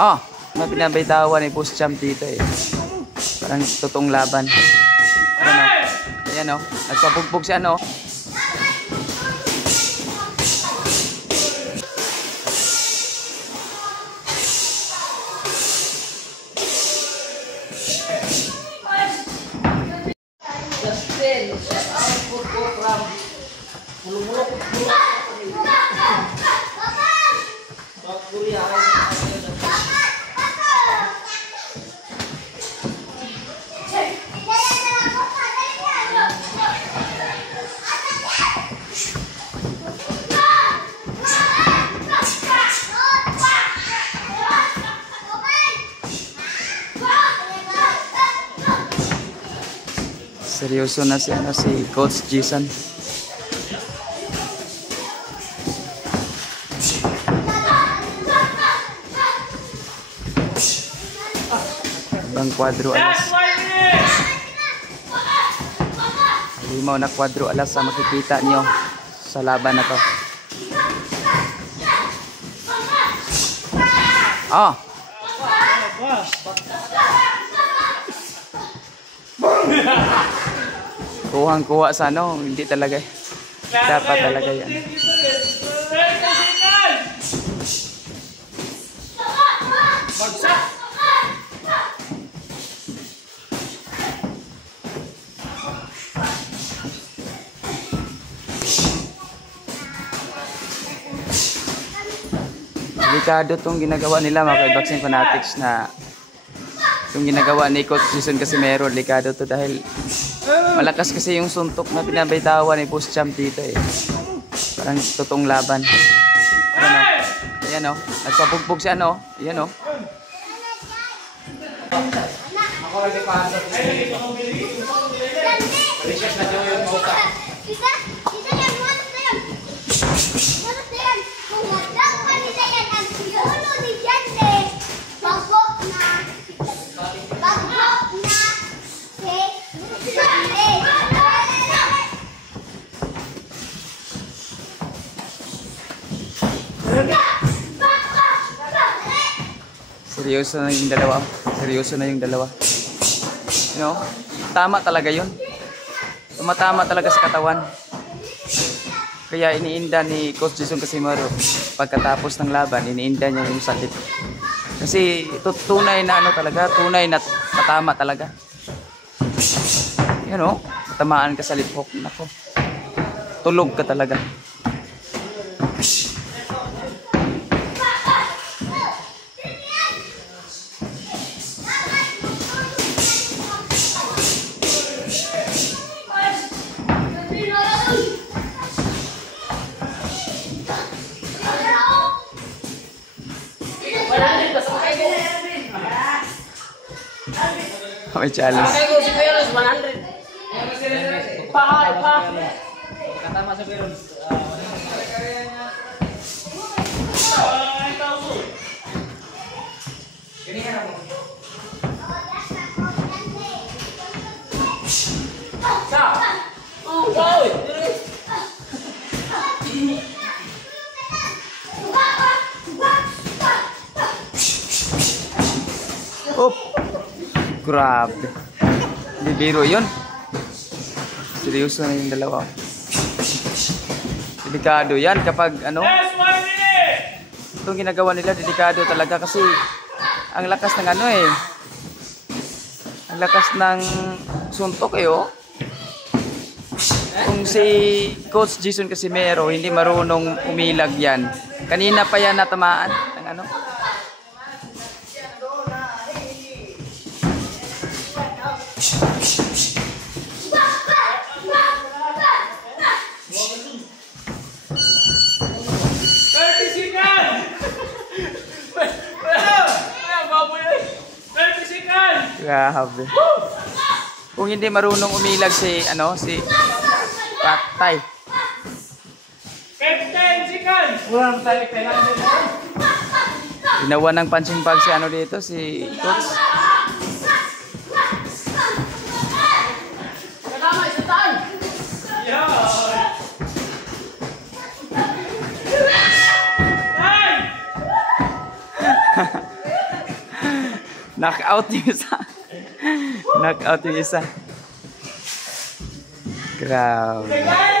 Ah, may pinabitawan ni Post Champ dito eh. Parang totoong laban. Ayan o. Ayan o. Nagpabugbog siya no. Seryoso na si Coach Jason. Ibang kwadro alas. Limaw na kwadro alas sa makikita niyo sa laban na to. Ah. Kuhang-kuha sa ano, hindi talaga. Dapat talaga yan. Delikado itong ginagawa nila mga Boxing Fanatics na yung ginagawa ni Coach Jason Casimero. Delikado to dahil malakas kasi yung suntok na pinabitawan ni Post Champ dito eh. Parang totoong laban. Ayan o. Ayan o. Nagpabugbog siya no. Ayan o. Seryoso na yung dalawa. Seryoso na yung dalawa. You know, tama talaga yun. Tumatama talaga sa katawan. Kaya iniinda ni Coach Jason Casimero pagkatapos ng laban, iniinda niya yung sakit. Kasi ito tunay na ano talaga, tunay na katama talaga. You know, tamaan ka sa liphok. Nako. Tulog ka talaga. May challenge. Op. Grabe. Hindi biro yun. Seryoso na yung dalawa. Delikado yan kapag ano. Itong ginagawa nila delikado talaga kasi ang lakas ng ano eh. Ang lakas ng suntok eh oh. Kung si Coach Jason Casimero hindi marunong umilag yan. Kanina pa yan natamaan ng ano. Grabe. Kung hindi marunong umilag si ano si Patay. 15 seconds. Walang tayo kailangan. Ginawa ng punching bag si ano dito si Coach. Kadamay sa tayo. Knockout yung isa. Knockout yung isa. Grabe.